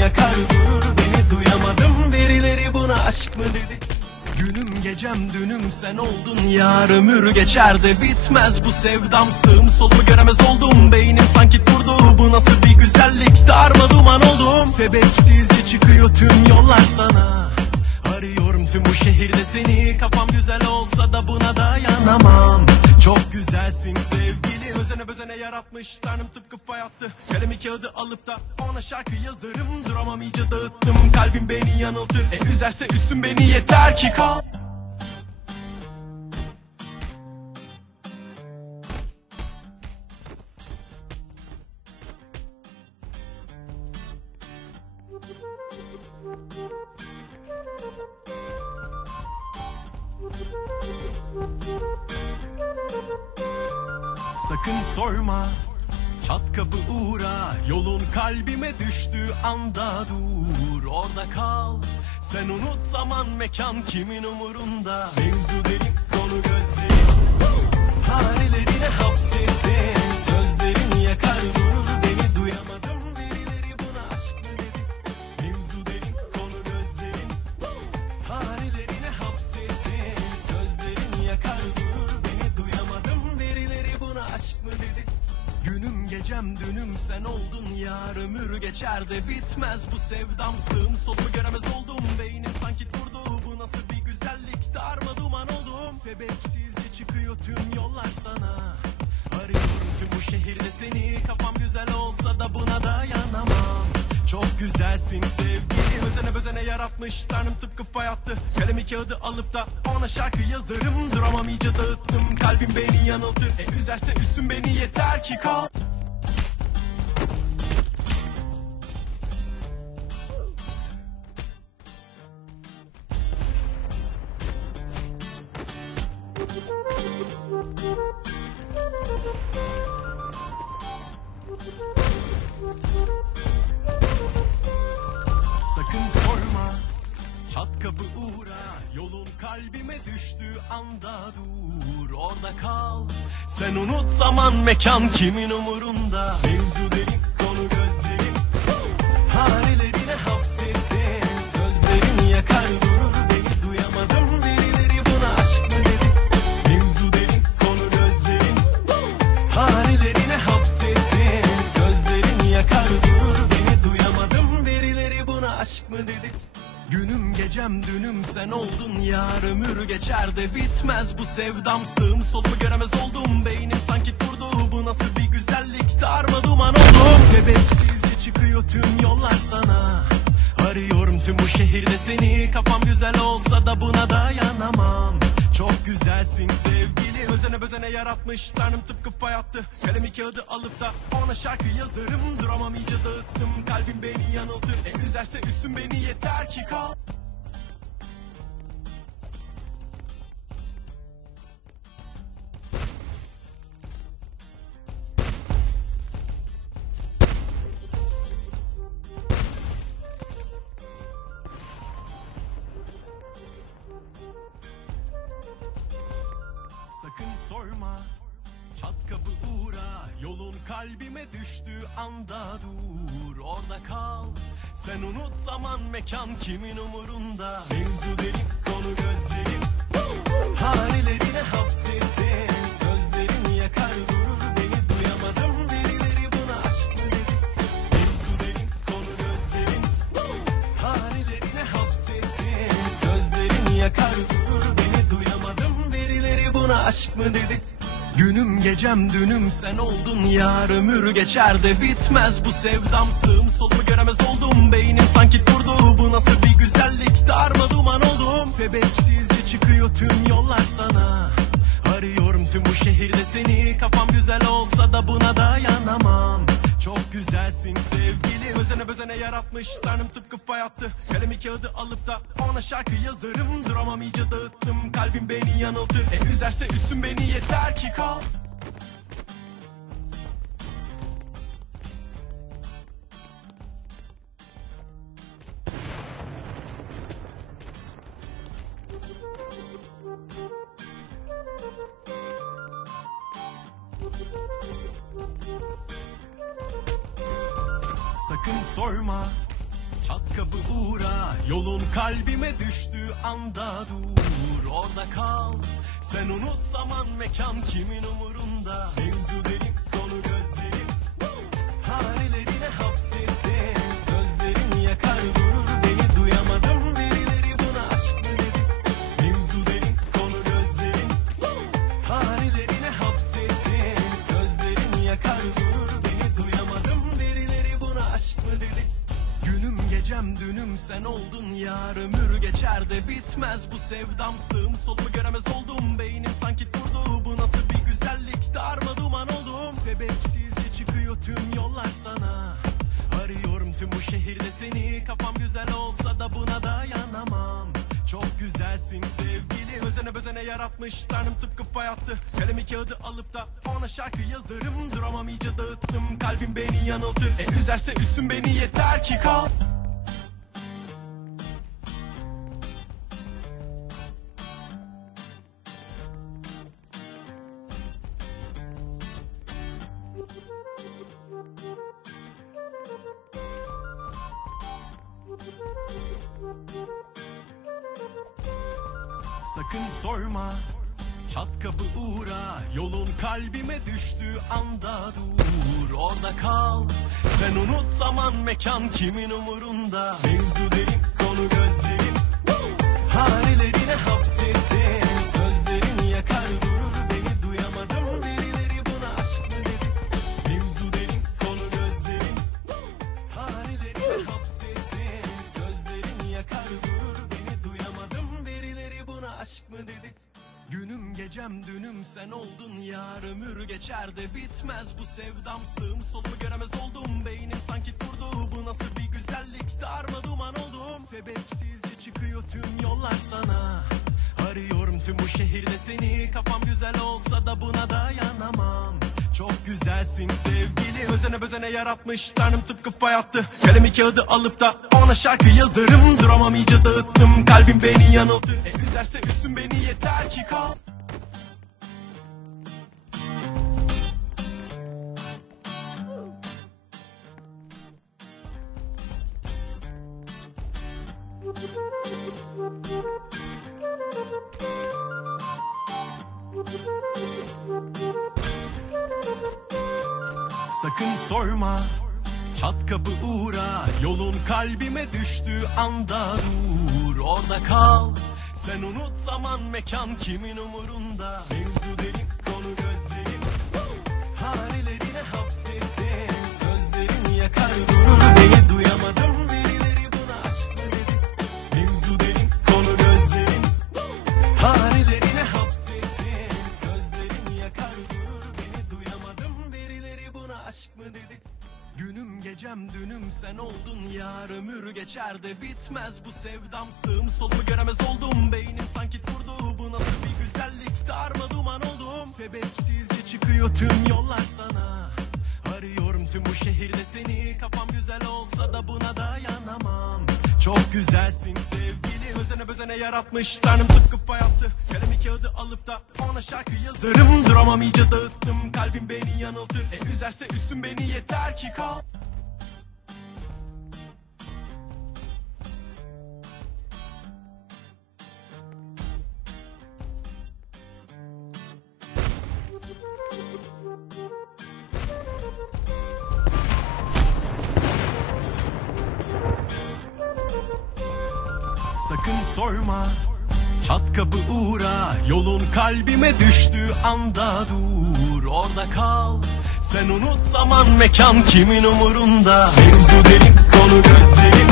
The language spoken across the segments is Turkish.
yakar durur beni, duyamadım birileri buna aşk mı dedi. Günüm gecem dünüm sen oldun yar, ömür geçer de bitmez bu sevdam. Sığım solumu göremez oldum, beynim sanki durdu, bu nasıl bir güzellik, darma duman oldum. Sebepsizce çıkıyor tüm yollar sana, arıyorum tüm bu şehirde seni. Kafam güzel olsa da buna dayanamam. Çok güzelsin sevgili, özene bezene yaratmış Tanrım tıpkı fay hattı. Kalemi kağıdı alıp da ona şarkı yazarım. Duramam iyice dağıttım, kalbim beni yanıltır. Üzerse üstün beni, yeter ki kal. Sakın sorma, çat kapı uğra, yolun kalbime düştüğü anda dur, orada kal. Sen unut zaman mekan kimin umurunda, mevzu derin konu gözlerin, hanelerine hapsettin, sözlerin yakar durur beni, duyamadım birileri buna aşk mı dedi. Mevzu derin konu gözlerin, hanelerine hapsettin, sözlerin yakar durur beni, duyamadım birileri buna aşk mı dedi. Günüm gecem dünüm sen oldun yar, ömür geçer de bitmez bu sevdam. Sığım solumu göremez oldum, beynim sanki durdu, bu nasıl bir güzellik, darma duman oldum. Sebepsizce çıkıyor tüm yollar sana, arıyorum tüm bu şehirde seni. Kafam güzel olsa da buna dayanamam. Çok güzelsin sevgili, özene bezene yaratmış Tanrım tıpkı fay hattı. Kalemi kağıdı alıp da ona şarkı yazarım. Duramam iyice dağıttım, kalbim beni yanıltır. Üzerse üstün beni, yeter ki kal. Sakın sorma, çat kapı uğra, yolun kalbime düştüğü anda dur, orada kal. Sen unut zaman mekan kimin umurunda, mevzu derin konu gözlerin, hanelerine hapsettin, sözlerin yakar durur beni, duyamadım birileri buna aşk mı dedi. Mevzu derin konu gözlerin, hanelerine hapsettin, sözlerin yakar durur beni, duyamadım birileri buna aşk mı dedi. Günüm gecem dünüm sen oldun yar, ömür geçer de bitmez bu sevdam. Sığım solumu göremez oldum, beynim sanki durdu, bu nasıl bir güzellik, darma duman oldum. Sebepsizce çıkıyor tüm yollar sana, arıyorum tüm bu şehirde seni. Kafam güzel olsa da buna dayanamam. Çok güzelsin sevgili, özene bezene yaratmış Tanrım tıpkı fay hattı. Kalemi kağıdı alıp da ona şarkı yazarım. Duramam iyice dağıttım, kalbim beni yanıltır. Üzerse üstün beni, yeter ki kal. Sakın sorma, çat kapı uğra, yolun kalbime düştüğü anda dur, orada kal. Sen unut zaman mekan kimin umurunda, mevzu derin konu gözlerin, hanelerine hapsettin, sözlerin yakar durur beni, duyamadım birileri buna aşk mı dedi. Mevzu derin konu gözlerin, hanelerine hapsettin, sözlerin yakar durur beni, duyamadım birileri buna aşk mı dedi. Günüm gecem dünüm sen oldun yar, ömür geçer de bitmez bu sevdam. Sığım solumu göremez oldum, beynim sanki durdu, bu nasıl bir güzellik, darma duman oldum. Sebepsizce çıkıyor tüm yollar sana, arıyorum tüm bu şehirde seni. Kafam güzel olsa da buna dayanamam. Çok güzelsin sevgili, özene bezene yaratmış Tanrım tıpkı fay hattı. Kalemi kağıdı alıp da ona şarkı yazarım. Duramam iyice dağıttım, kalbim beni yanıltır. Üzerse üstün beni, yeter ki kal. Sakın sorma, Çat kapı uğra, yolun kalbime düştüğü anda dur. Orada kal, sen unut zaman mekan kimin umurunda. Mevzu derin, konu gözlerin, harilerine hapsettin. Sözlerin yakar durur beni, duyamadım birileri buna aşk mı dedi. Mevzu derin, konu gözlerin, harilerine hapsettin. Sözlerin yakar durur beni, duyamadım birileri buna aşk mı dedi. Günüm gecem dünüm sen oldun yar, ömür geçer de bitmez bu sevdam. Sığım solumu göremez oldum, beynim sanki durdu. Bu nasıl bir güzellik, darma duman oldum. Sebepsizce çıkıyor tüm yollar sana. Arıyorum tüm bu şehirde seni. Kafam güzel olsa da buna dayanamam. Çok güzelsin sevgili, özene bezene yaratmış Tanrım tıpkı fay attı. Kalemi kağıdı alıp da ona şarkı yazarım. Duramam iyice dağıttım, kalbim beni yanıltır. Üzerse üstün beni, yeter ki kal. Sakın sorma, çat kapı uğra, yolun kalbime düştüğü anda dur. Orada kal, sen unut zaman mekan kimin umurunda. Mevzu derin, konu gözlerin, harilerine hapsettin. Sözlerin yakar durur beni, duyamadım birileri buna aşk mı dedi. Mevzu derin, konu gözlerin, harilerine hapsettin. Sözlerin yakar durur beni, duyamadım birileri buna aşk mı dedi. Günüm gecem dünüm sen oldun yar, ömür geçer de bitmez bu sevdam. Sığım solumu göremez oldum, beynim sanki durdu. Bu nasıl bir güzellik, darma duman oldum. Sebepsizce çıkıyor tüm yollar sana. Arıyorum tüm bu şehirde seni. Kafam güzel olsa da buna dayanamam. Çok güzelsin sevgili, özene bezene yaratmış Tanrım tıpkı fay attı. Kalemi kağıdı alıp da ona şarkı yazarım. Duramam iyice dağıttım, kalbim beni yanıltır. Üzerse üstün beni, yeter ki kal. Sakın sorma, çat kapı uğra, yolun kalbime düştüğü anda dur. Orada kal, sen unut zaman mekan kimin umurunda. Mevzu derin, konu gözlerin, harilerine hapsettin. Sözlerin yakar durur beni, duyamadım birileri buna aşk mı dedi. Mevzu derin, konu gözlerin, harilerine hapsettin. Sözlerin yakar durur beni, duyamadım birileri buna aşk mı dedi. Günüm gecem dünüm sen oldun yar, ömür geçer de bitmez bu sevdam. Sığım solumu göremez oldum, beynim sanki durdu. Bu nasıl bir güzellik, darma duman oldum. Sebepsizce çıkıyor tüm yollar sana. Arıyorum tüm bu şehirde seni. Kafam güzel olsa da buna dayanamam. Çok güzelsin sevgili, özene bezene yaratmış Tanrım tıpkı fay attı. Kalemi kağıdı alıp da ona şarkı yazarım. Duramam iyice dağıttım, kalbim beni yanıltır. Üzerse üstün beni, yeter ki kal. Sakın sorma, çat kapı uğra, yolun kalbime düştüğü anda dur. Orada kal, sen unut zaman mekan kimin umurunda. Mevzu derin, konu gözlerin,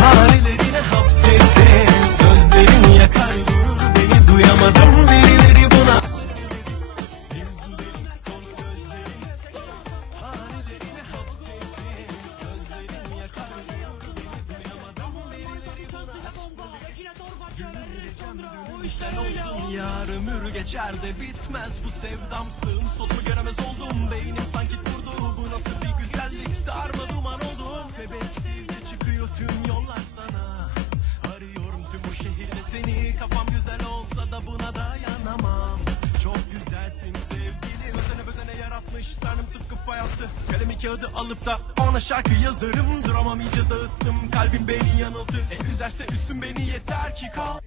harilerine hapsettin. Sözlerin yakar durur beni, duyamadım birileri buna. Mevzu derin, konu gözlerin, harilerine hapsettin. Sözlerin yakar durur beni, duyamadım birileri buna. Sen oldun yar, ömür geçer de bitmez bu sevdam. Sığım solumu göremez oldum, beynim sanki durdu. Bu nasıl bir güzellik, darma duman oldum. Sebepsizce çıkıyor tüm yollar sana. Arıyorum tüm bu şehirde seni. Kafam güzel olsa da buna dayanamam. Çok güzelsin sevgili, özene bezene yaratmış Tanrım tıpkı fay attı. Kalemi kağıdı alıp da ona Sonra şarkı yazarım, duramam iyice dağıttım. Kalbim beni yanıltır, üzerse üstün beni yeter ki kal.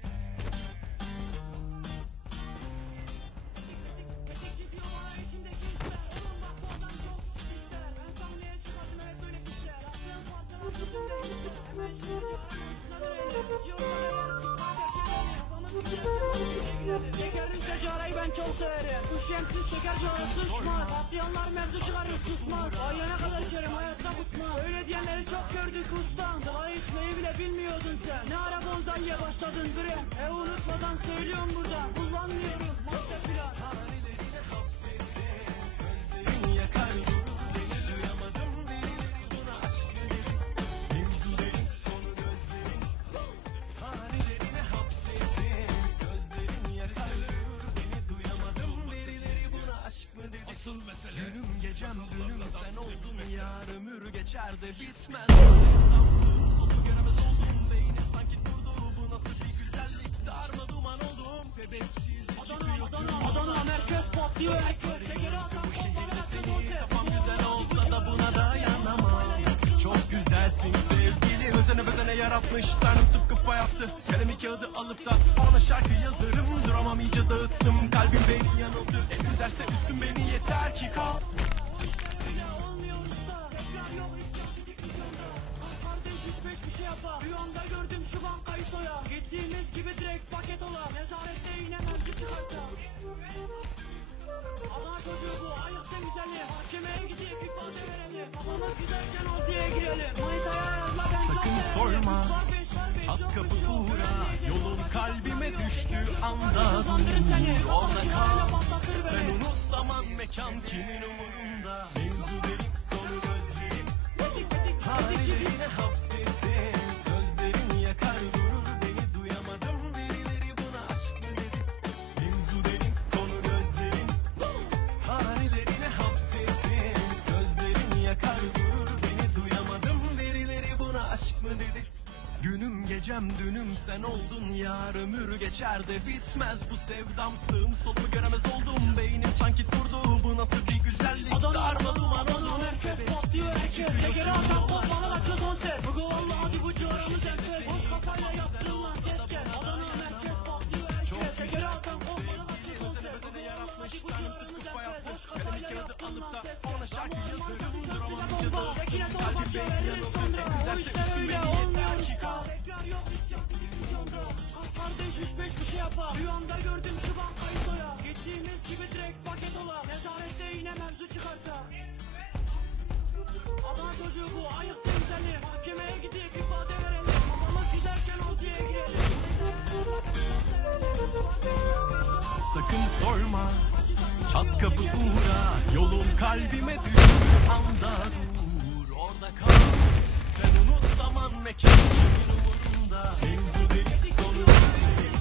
Şekerin secarayı ben çok severim. Bu şemsiz şeker canı susmaz. Patlayanlar mevzu çıkarır susmaz. Ayağına kadar içerim hayatta kusmaz. Öyle diyenleri çok gördük ustam. Sıra içmeyi bile bilmiyordun sen. Ne ara bonzaiye başladın bre. Unutmadan söylüyorum burada. Kullanmıyorum madde filan. Günüm gecem dünüm sen oldun yar, ömür geçer de bitmez bu sevdamsız. Sonu göremez oldum, beynim sanki durdu. Bu nasıl bir güzellik, darma duman oldum. Sebepsiz Adana merkez patlıyor herkes. Şekeri atan kollara atıyor. kafam güzel olsa da buna dayanamam. Çok güzelsin sevgili, özene yaratmış Tanrım tıpkı pay yaptı. Kalemi kağıdı alıp da ona şarkı yazarım. Duramam iyice dağıttım, kalbim beni yanıltır. Üzerse üstün beni yeter ki kal. Bir şey yapar. Rüyamda gördüm şu bankayı soya. Gittiğimiz gibi direkt paket ola. Nezarette yine mevzu çıkarta. Adana çocuğu bu ayıktı güzeli. Mahkemeye gidip ifade verelim. Kafamız güzelken ortaya girelim. Manitaya yazma ben çok Sakın severim. sorma, Üç var, beş var, beş çat yok, kapı üç yok. uğra. Yolun kalbime düştüğü anda Hızlandırır seni. orada kal. Patlatır beni. Sen unut zaman mekan kimin umurunda. Mevzu derin konu gözlerim. Halilerine hapsettim. Sözlerin yakar durur beni, duyamadım. Birileri buna aşk mı dedi. Mevzu derin konu gözlerim. Halilerine hapsettim. Sözlerin yakar durur beni, duyamadım. Birileri buna aşk mı dedi. Günüm gecem dünüm sen oldun yar, ömür geçer de bitmez bu sevdam. Sığım solumu göremez oldum, beynim sanki durdu. Bu nasıl bir güzellik, darma duman oldum. Merkez patlıyor herkes. Şekeri atan kollara açıyor son ses. Bugü valla hadi bu civarımız enfes. Boş kafayla yaptığın lan ses gel. Adana merkez patlıyor herkes. Şekeri atan kollara açıyor son ses. Bugü valla hadi bu civarımız enfes. Boş kafayla yaptığın lan ses gel. Ona şarkı yazarım, Bize duramam bomba. Bekine torbaça verir sonra. O işler öyle olmuyor usta. Tekrar yok isyan dedik vizyonda. Kardeş 3-5 bir şey yapar. Rüyamda gördüm şu bankayı soya. Gittiğimiz gibi direkt paket ola. Nezarette yine mevzu çıkarta. Adana çocuğu bu ayıktı güzeli. Mahkemeye gidip ifade verelim. Kafamız güzelken ortaya girelim. Sakın sorma, çat kapı uğra. Yolun kalbime düştüğü anda dur, orada kal. Sen unut zaman mekan kimin umurunda. Mevzu derin konu gözlerim.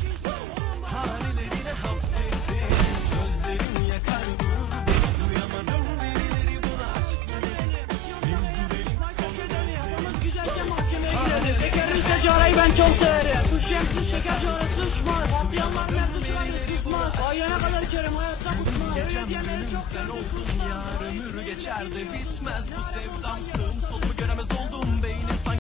Halilerine hapsettim. Sözlerin yakar durur beni, duyamadım. Birileri buna aşk mı dedi. Mevzu derin konu gözlerim. Kafamız güzelken mahkemeye girelim. Şekerin secarayı ben çok severim. Bu şemsiz şeker canı susmaz. Patlayanlar mevzu çıkarır susmaz. Ayağına kadar içerim hayatta kusmaz. Gecem dünüm sen oldun yar, ömür geçer de bitmez bu sevdam. Sığım solumu göremez oldum, beynim sanki